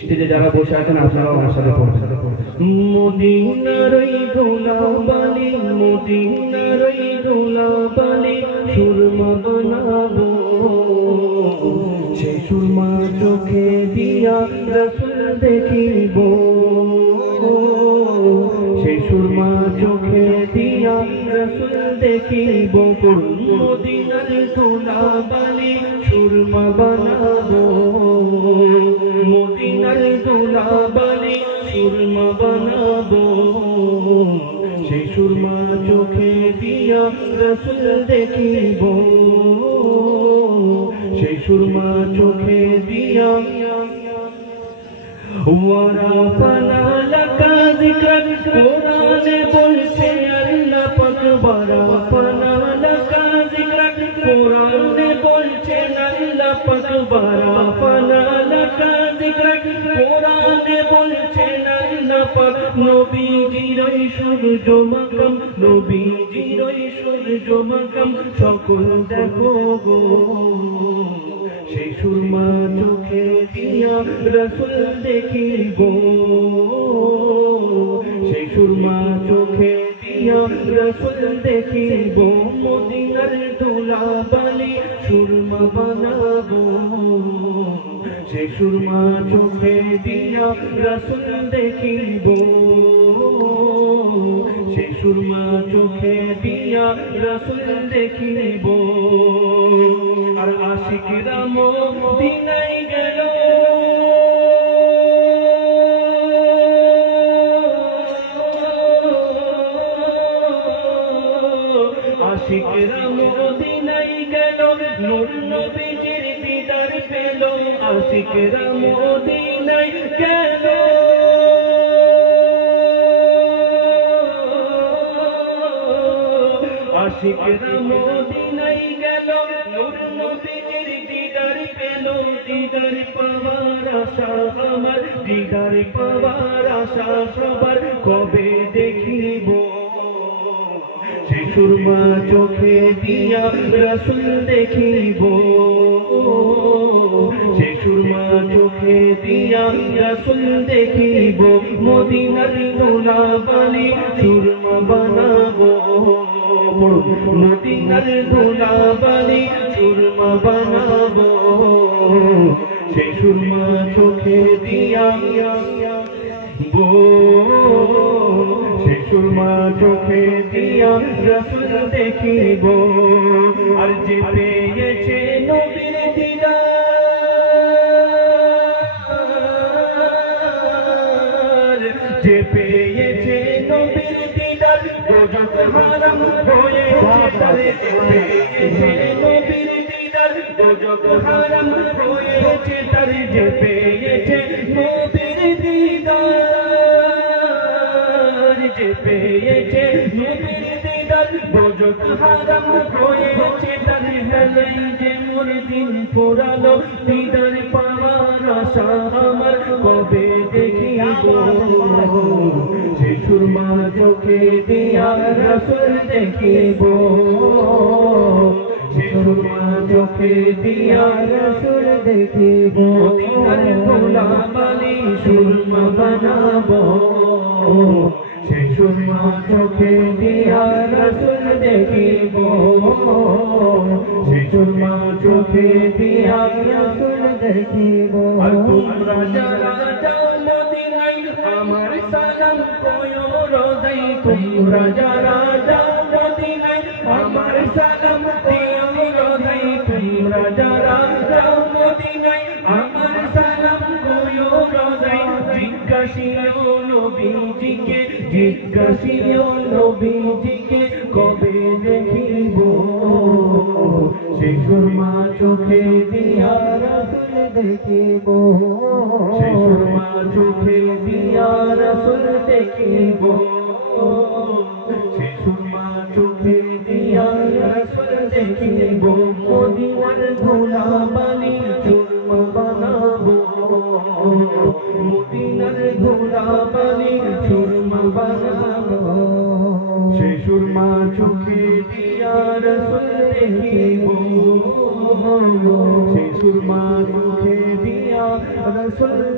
স্টেজে যারা বসে আছেন আপনারা আমার সাথে পড়বেন। মদিনার ওই গোলাপবালি, মদিনার ওই গোলাপবালি সুরমা বানাবো, সেই সুরমা চোখে দিয়া রাসূল দেখিব, সেই সুরমা চোখে দিয়া রাসূল দেখিব। মদিনার গোলাপবালি সুরমা বানাবো, মদিনার গোলাপবালি সুরমা বানাবো, সেই সুরমা চোখে দিয়া রাসূল দেখিব, সেই সুরমা চোখে দিয়া। ওয়ারাফানা লাকা যিকরাক কোরআনে বলছে আল্লাহ পাক, ওয়ারাফানা লাকা যিকরাক কোরআনে বলছে আল্লাহ পাক, ওয়ারাফানা লাকা যিকরাক কোরআনে বলছে আল্লাহ পাক। নবীজির ওই সূর্য মাকাম, নবীজির ওই সূর্য মাকাম সকল দেখো গো, সেই সুরমা চোখে দিয়া রাসূল দেখিব, সেই সুরমা চোখে দিয়া রাসূল দেখিব। মদিনার গোলাপবালি সুরমা বানাবো, সেই সুরমা চোখে দিয়া রাসূল দেখিব, সেই সুরমা চোখে দিয়া রাসূল দেখিব। আর আশিকরা মদিনায় গেল, আশিকরা মদিনায় গেল, নূর নবীজির দিদার পেল, আশিকরা মদিনায় গেল, আশিকরা মদিনায় গেল, নূর নবীজির দিদার পেল। দিদার পাওয়ার আশা আমার, দিদার পাওয়ার আশা সবার, কবে দেখিব, সেই সুরমা চোখে দিয়া রাসূল দেখিব, সেই সুরমা চোখে দিয়া রাসূল দেখিব। মদিনার গোলাপবালি সুরমা বানাবো, মদিনার গোলাপবালি সুরমা বানাবো, সেই সুরমা চোখে দিয়া সেই সুরমা চোখে দিয়া রাসূল দেখিব। আর যে পেয়েছে নবীর দিদার, যে পেয়েছে নবীর দিদার, দোজখ হারাম হয়েছে তার। যে পেয়েছে নবীর দিদার, দোজখ হারাম হয়েছে তার। যে পেয়েছে নবীর দিদার, যে পেয়েছে নবীর দিদার, দোজখ হারাম হয়েছে তার। হেলেই যে মোর দিন পোড়ালো, দিদার পাওয়ার আশা আমার, কবে দেখিব, সেই সুরমা চোখে দিয়া রাসূল দেখিব, সেই সুরমা চোখে দিয়া রাসূল দেখিব। মদিনার গোলাপবালি সুরমা বানাবো, সেই সুরমা চোখে দিয়া রাসূল দেখিব, সেই সুরমা চোখে দিয়া রাসূল দেখিব। আর তোমরা যারা যাও মদিনায় আমার সালাম কয়ো রোজাই, তোমরা যারা যাও মদিনায় আমার সালাম দিও রোজাই, তোমরা যারা যাও মদিনায় আমার সালাম কয়ো রোজাই। জিজ্ঞাসিও নবীজিকে, জিজ্ঞাসিও নবীজিকে, কবে দেখিব, সেই সুরমা চোখে দিয়া রাসূল দেখিব, সেই সুরমা চোখে দিয়া রাসূল দেখিব, সেই সুরমা চোখে দিয়া রাসূল দেখিব। মদিনার গোলাপবালি সুরমা বানাবো, মদিনার গোলাপবালি সুরমা বানাবো, সেই সুরমা চোখে দিয়া রাসূল দেখিব। সেই সুরমা চোখে দিয়া রসুল